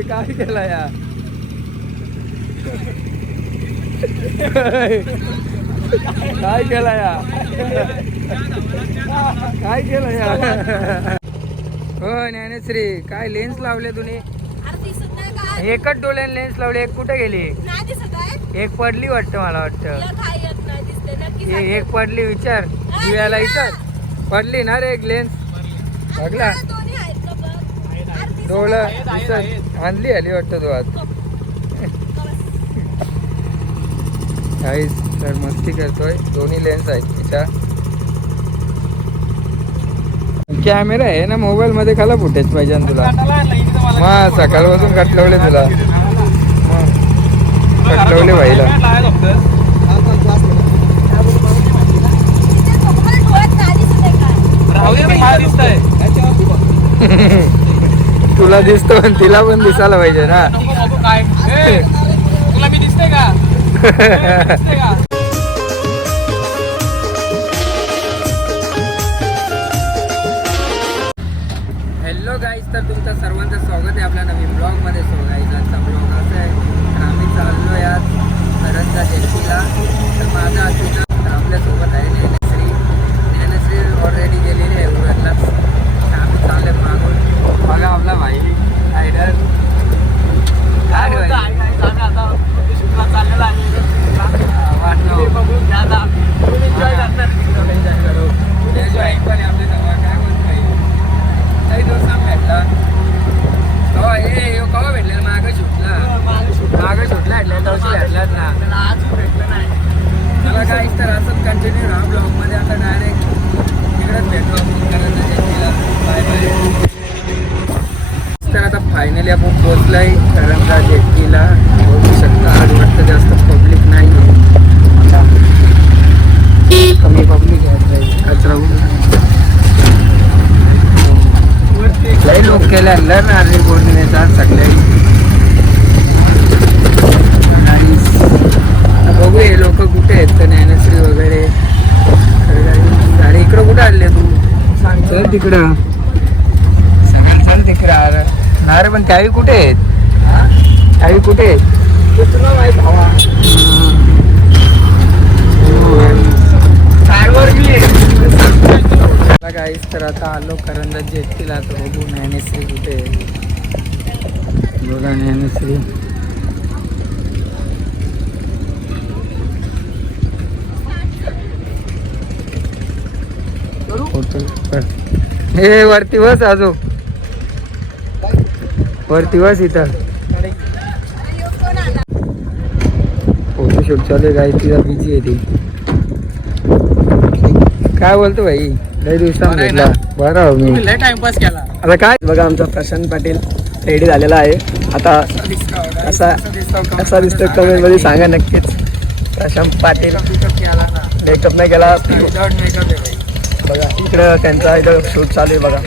अय, काय केलं या? काय केलं या? काय केलं या? हो ज्ञानेश्री काय लेन्स लावले तुम्ही? एकच डोळ्याने लेन्स लावले एक कुठे गेली? एक पडली वाटतं मला वाटतं. एक पडली विचार. दिव्याला इथं पडली ना रे एक लेन्स बघला? मला दोन्ही आहेत का बघ आणली आली वाटतं तू आज. काहीच तर मस्ती करतोय. दोन्ही लेन्स आहेत तिच्या. कॅमेरा आहे ना मोबाईल मध्ये खाला फुटेज पाहिजे ना तुला. मग सकाळपासून कटलवले तुला. कटलवले समोर डोळ्यात नाही दिसत आहे का? तुला दिसतो पण तिला पण दिसायला पाहिजे ना. तुला मी दिसते का हॅलो गाईज तर तुमचं सर्वांचं स्वागत आहे आपल्या नवीन ब्लॉगमध्ये सो गाईज आजचा ब्लॉग असा आहे. तर आम्ही चाललो यात करंजा जेसीला तर माझा अतिशय Dad. फायनली आपण पोचलाय करंजा जेट्टीला बघू शकता आज वाटतं जास्त पब्लिक नाही. कमी पब्लिक आहे कचरा लई लोक केले ना नारळी पौर्णिमेचा सगळे. बघू हे लोक कुठे आहेत तर ज्ञानश्री वगैरे. अरे इकडं कुठं आले तू? चल तिकडं. सगळं चल तिकडं. अरे पण त्याही कुठे आहेत? त्याही कुठे आहेत? गाईस तर आता आलो करंजा जेटीला आता बघू ज्ञानेश्री कुठे आहे. बघा ज्ञानेश्री. हे वरती बस आजो वरती बस इथं. अरे ह्यो कोण आला? फोटोशूट चालू आहे गाई तिला बिझी आहे ती. काय बोलतो भाई? लय आहे भेटला? बरं हो मी. टाइमपास केला. आता काय? बघा आमचा प्रशांत पाटील रेडी झालेला आहे. आता कसा कसा दिसतो कमेंटमध्ये सांगा नक्कीच. प्रशांत पाटील मेकअप नाही केला. बघा इकडं त्यांचा इकडं शूट चालू आहे बघा.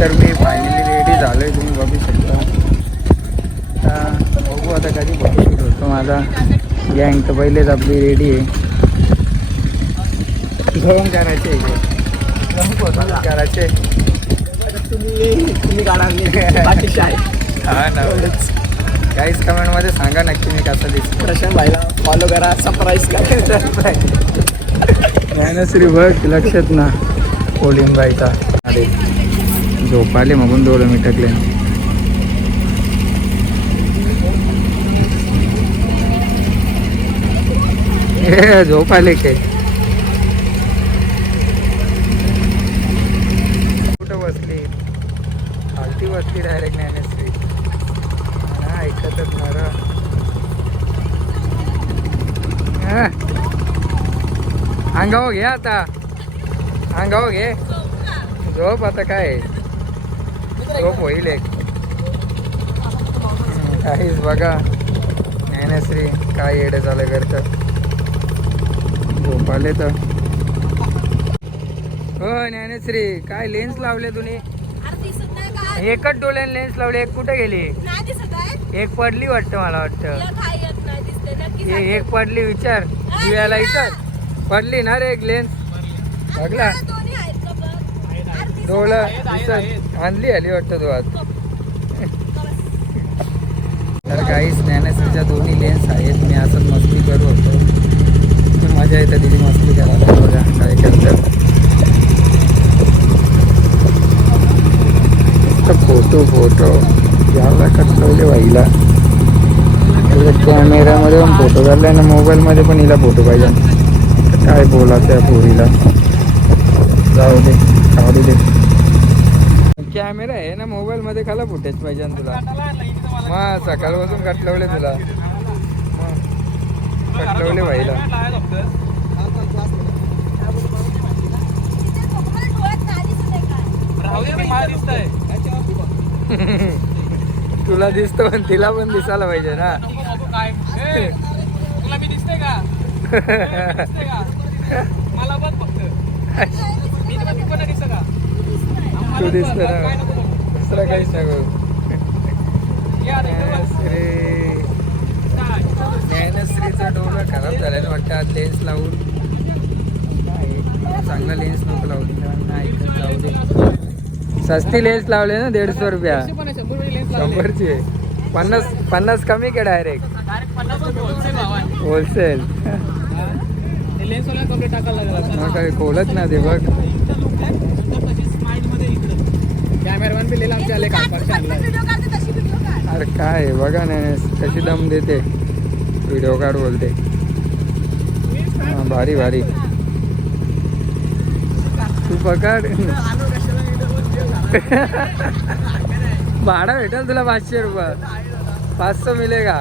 तर मी फायनली रेडी झालोय. तुम्ही बघू शकता आता कधी फोटोशूट होतो. माझा गँग तर पहिलेच आपली रेडी आहे. घेऊन करायचे करायचे तुम्ही मी हा ना. काहीच कमेंटमध्ये सांगा नक्की मी कसं दिसतो. प्रशांत भाईला फॉलो करा. सरप्राईज करा ज्ञानश्री बघ लक्षात ना. कोलिंबाईचा अरे झोप आले मगून डोळं मिटकले हे झोप आले के कुठं बसली? खालती बसली डायरेक्ट ज्ञानेश्री. हा, ऐकतच ना अंगाव घे आता. अंगाव घे. झोप आता काय? आहे? झोप होईल एक. काहीच बघा. ज्ञानेश्री काय येडे झालं करतं झोप आले तर. हो ज्ञानश्री काय लेन्स लावले तुम्ही? एकच डोळ्याने लेन्स लावले एक कुठे गेली? एक पडली वाटतं मला वाटतं. एक पडली विचार. दिव्याला इथं पडली ना रे एक लेन्स बघला? डोळं आणली आली वाटतं तू आज. तर काहीच ज्ञानेश्वरीच्या दोन्ही लेन्स आहेत. मी असंच मस्ती करू होतो. मजा येते तिची मस्ती करायला बघा काय करतात. फोटो फोटो यावला कटलवले बाईला. कॅमेऱ्यामध्ये पण फोटो काढले ना मोबाईलमध्ये पण हिला फोटो पाहिजे. काय बोला त्या पोरीला? जाऊ दे काढू दे. कॅमेरा आहे ना मोबाईलमध्ये खाला फुटेज पाहिजे ना तुला. मग सकाळपासून कटलवले तुला. कटलवले बाईला राहू दे मला दिसतंय तुला दिसतो पण तिला पण दिसायला पाहिजे ना. तुला मी दिसते का? मला बघ फक्त. तू दिसतो ना. दुसरं काहीच काय? ज्ञानश्रीचं डोळं खराब झालं वाटतं. आज लेन्स लावून. चांगला लेन्स नको लावून जाऊ दे. सस्ती लेन्स लावले ना दीडशे रुपया. आहे, शंभरची पन्नास पन्नास कमी के डायरेक्ट होलसेल खोलत ना ते बघ. अरे काय आहे, बघा ना कशी दम देते. व्हिडिओ कार्ड बोलते. भारी भारी. पकड भाडा भेटेल तुला पाचशे रुपये पाचशे मिलेगा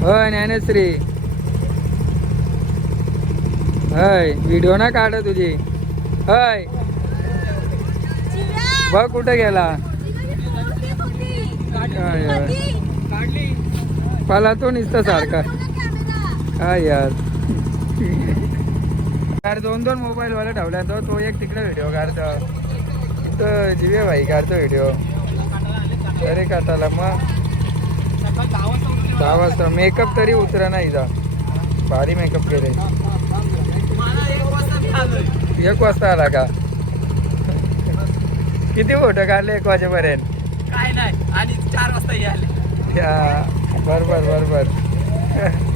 हो ज्ञानश्री हय व्हिडिओ ना काढ तुझी हय बघ कुठे गेला काढली पाला तो निसता सारखा. काय यार. यार दोन दोन मोबाईल वाला ठेवला तो तो एक तिकडे व्हिडिओ काढतो. तो जिवे भाई काढतो व्हिडिओ अरे काटाला मग. दहा वाजता. मेकअप तरी उतरा ना इथं. भारी मेकअप केले एक वाजता आला का? किती फोटो काढले? एक वाजेपर्यंत. काय नाही. आणि चार वाजता हे आले या बरोबर बरोबर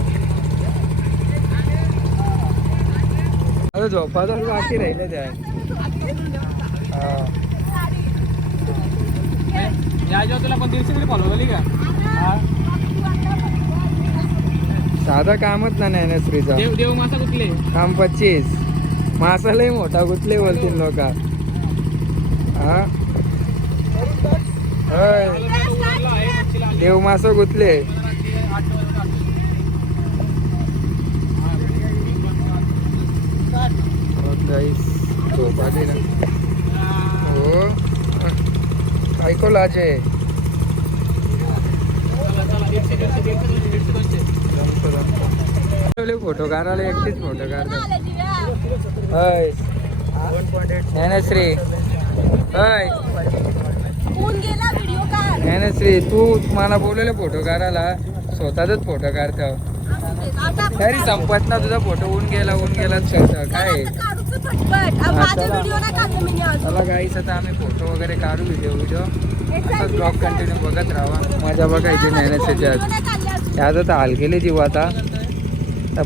अरे झोपा तर बाकी राहिले त्या? साधा कामच ना ज्ञानेश्रीचा देव देव मासा कुठले काम पच्चीस. मासालाही मोठा गुतले बोलतील लोक. हा. देव मासो गुतले. हो, guys, हो, झोप हो. फोटो काढायला एकटीच फोटो काढतात हय. ज्ञानश्री हय ज्ञानश्री तू मला बोलवले फोटो काढायला स्वतःच फोटो काढतो. तरी संपत ना तुझा फोटो ऊन गेला ऊन गेलाच करतं काय? चला गाईच आता आम्ही फोटो वगैरे काढू व्हिडिओ व्हिडिओ असंच ब्लॉग कंटिन्यू बघत राहा. मजा बघायची ज्ञानेश्वरीच्या आज याचं तर हाल केले जीव आता.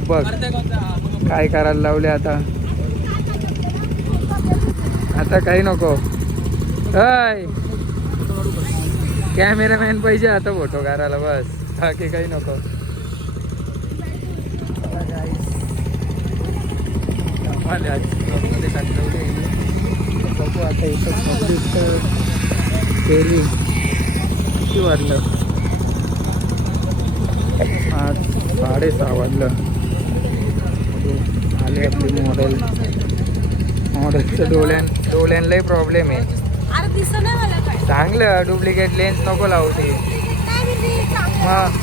बघ. काय करायला लावले आता? आता काही नको. हय कॅमेरामॅन पाहिजे आता फोटो काढायला बस. बाकी काही नको. बघू आता इथं complete केली किती वाजलं? आज साडेसहा वाजलं. आले आपली मॉडेल मॉडेलचं डोळ्यां डोळ्यांलाही प्रॉब्लेम आहे. चांगलं डुप्लिकेट लेन्स नको लावते. मग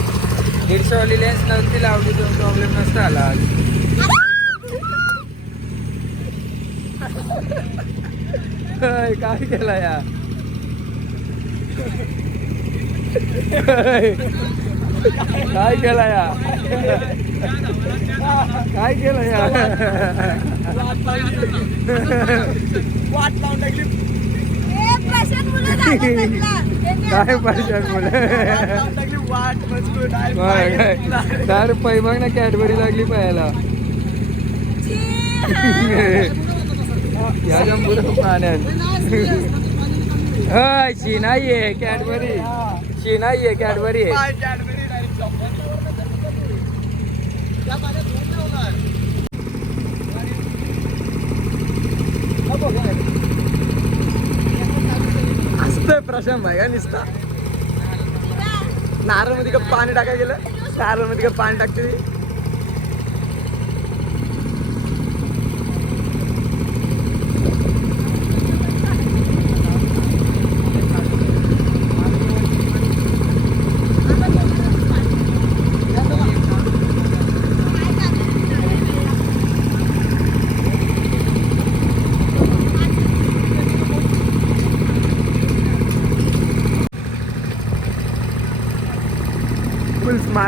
दीडशेवाली लेन्स नव्हती लावली तर प्रॉब्लेम नसता आला आज. काय काय केला या? काय केलं या? काय केलं या? वाट लावून टाकली. काय पाहिजे मुलं पै बघ ना कॅडबरी लागली पाहायला या जंबूर पाण्यात. हय शिनाई आहे कॅडबरी. शिनाई आहे कॅडबरी. आहे पाय कॅडबरी डायरेक्ट चॉपर. त्या पाण्यात धुवून नाही होणार. दिसतोय प्रशांत भाई का निसता. नारळमध्ये का पाणी टाकाय गेलं. नारळमध्ये का पाणी टाकते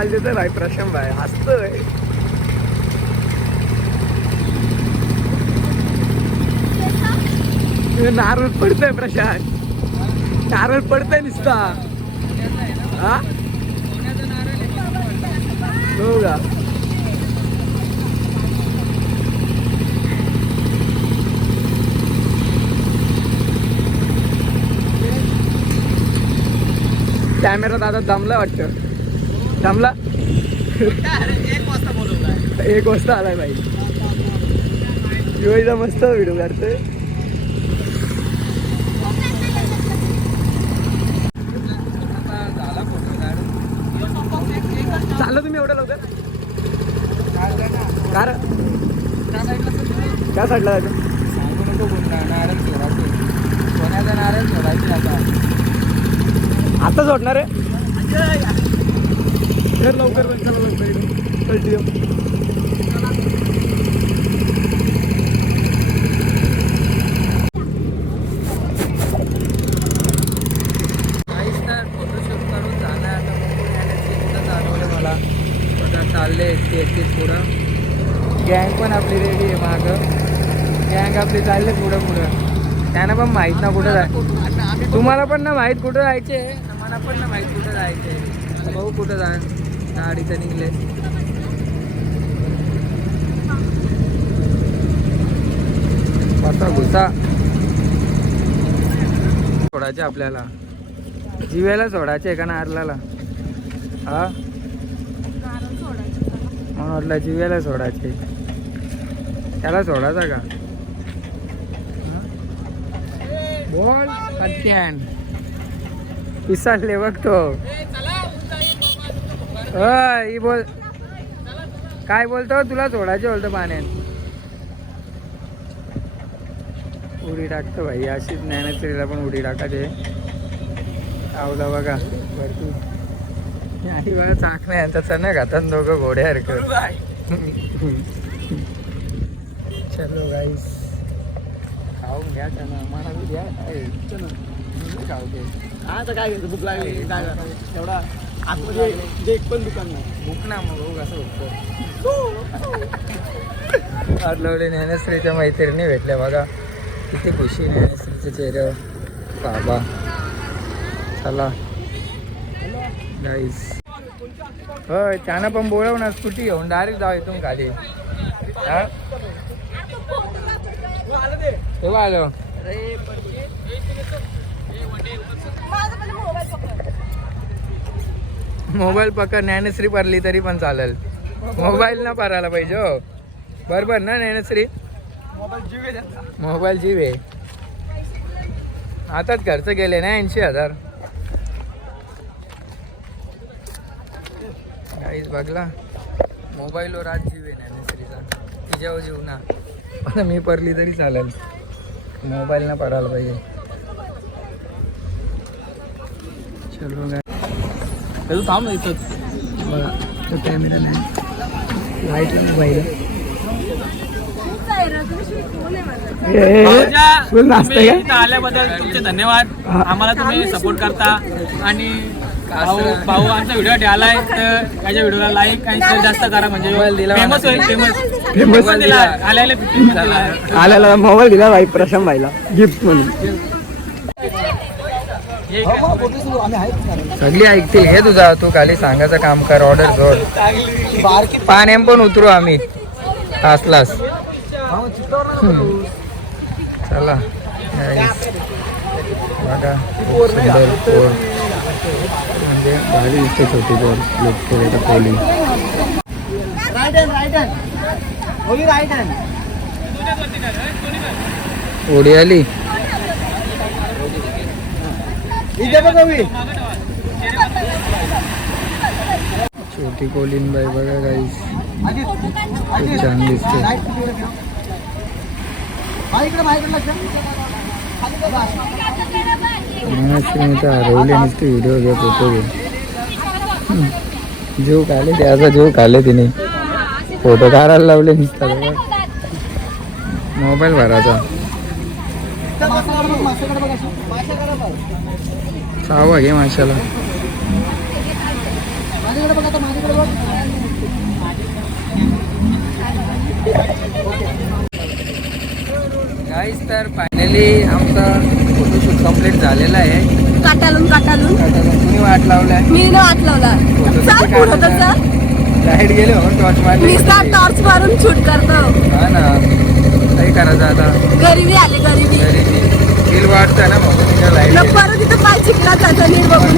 ती? देतोय भाई प्रशांत भाई हसतोय नारळ पडतंय प्रशांत. नारळ पडतंय नुसता. हा? हो का? कॅमेरा दादा दमला वाटतं. थांबला. एक वाजता एक वाजता आलाय भाई योईचा मस्त व्हिडिओ काढतोय. चाललं तुम्ही एवढं लवकर? काय त्या साईडला जायचं. सांगू नको कोणता नारळ सोडायचे सोन्याचा नारळ सोडायचे आता आता सोडणार आहे? तर लवकर पण चला लवकर इकडं. कंटिन्यू करून झालं आता बघू यायला कुठं चालवलं मला आता चालले एकतीस पुढं गँग पण आपली रेडी आहे मागं. गँग आपली चालले पुढं पुढं. त्यांना पण माहीत ना कुठं जाय तुम्हाला पण ना माहीत कुठं जायचे मला पण ना माहीत कुठं जायचे आता बघू कुठं जा गाडीचं निघले घुसा सोडायचे आपल्याला. जिव्याला सोडायचे का नारलाला हा. म्हणून वाटलं जिव्याला सोडायचे. त्याला सोडायचा का? बोल पटक्यान पिसाळले बघ तो. अय, ही बोल. काय बोलतो? तुला सोडायचे बोलतो पाण्यात. उडी टाकतो भाई अशीच ज्ञानेश्वरीला पण उडी टाकायचे आवला बघा वरती. आई बघा चांगलं आहे तसं नाही खातात दोघं घोड्यासारखं चलो गाईस खाऊन घ्या त्यांना मला द्या. काय आता काय घेतो भूक लागली? एवढा. आतमध्ये जे एक पण दुकान नाही. भूक ना मग बघू कसं बघतो आटलवले ज्ञानेश्वरीच्या मैत्रिणी भेटल्या. बघा किती खुशी ज्ञानेश्वरीच्या चेहऱ्यावर बाबा. चला. गाईस होय त्यानं पण बोलव ना स्कूटी घेऊन डायरेक्ट जाऊ इथून खाली. हा? हे बघ आलो माझा पहिले मोबाईल पकड. मोबाईल पकड ज्ञानेश्री पडली तरी पण चालेल. मोबाईल ना परायला पाहिजे हो. बरोबर ना ज्ञानेश्री? मोबाईल जीव घेतात मोबाईल जीव. आहे आताच खर्च गेले ना ऐंशी हजार. काहीच बघला. मोबाईलवर आज जीव आहे ज्ञानेश्रीचा. तिच्यावर जीव ना. आता मी पडली तरी चालेल. मोबाईल ना पडायला पाहिजे. चलो त्याचं थांब ना इथं बघा तो कॅमेरा नाही लाइट नाही पाहिजे आहे आल्याबद्दल तुमचे धन्यवाद हा. आम्हाला तुम्ही सपोर्ट करता आणि भाऊ भाऊ आमचा व्हिडिओ आलाय तर याच्या व्हिडिओला लाईक आणि शेअर जास्त करा म्हणजे मोबाईल दिला फेमस होईल फेमस फेमस दिला आल्याला आल्याला मोबाईल दिला भाई प्रशांत भाईला गिफ्ट म्हणून हे. सगळी. ऐकतील. हे तुझा तू खाली सांगायचं काम कर ऑर्डर जोड. पाण्यात पण उतरू आम्ही. असलास चला. बघा. खूप सुंदर पोर. म्हणजे भारी दिसते छोटी पोर. लोक केले पोली ओढी आली. छोटी कोलीन बाई बघा गाईस खूप छान दिसते. मस्त हरवले नुसते व्हिडिओ घे फोटो घे. जीव काढले त्याचा जीव काढले तिने. फोटो काढायला लावले नुसता मोबाईल भरायचा खावा घे माशाला. गाईस तर फायनली आमचा फोटोशूट कंप्लीट झालेला आहे. काटालून काटालून. तुम्ही वाट लावलाय? मी न वाट लावला. लाइट गेले हो टॉर्च मारली. नुसता टॉर्च मारून शूट करतो. हा ना. काही करायचं आता? गरिबी आली गरिबी. तरी फील वाटतं ना मग तिच्या लाइट परत इथं पाय चिकला त्याचा नीट बघून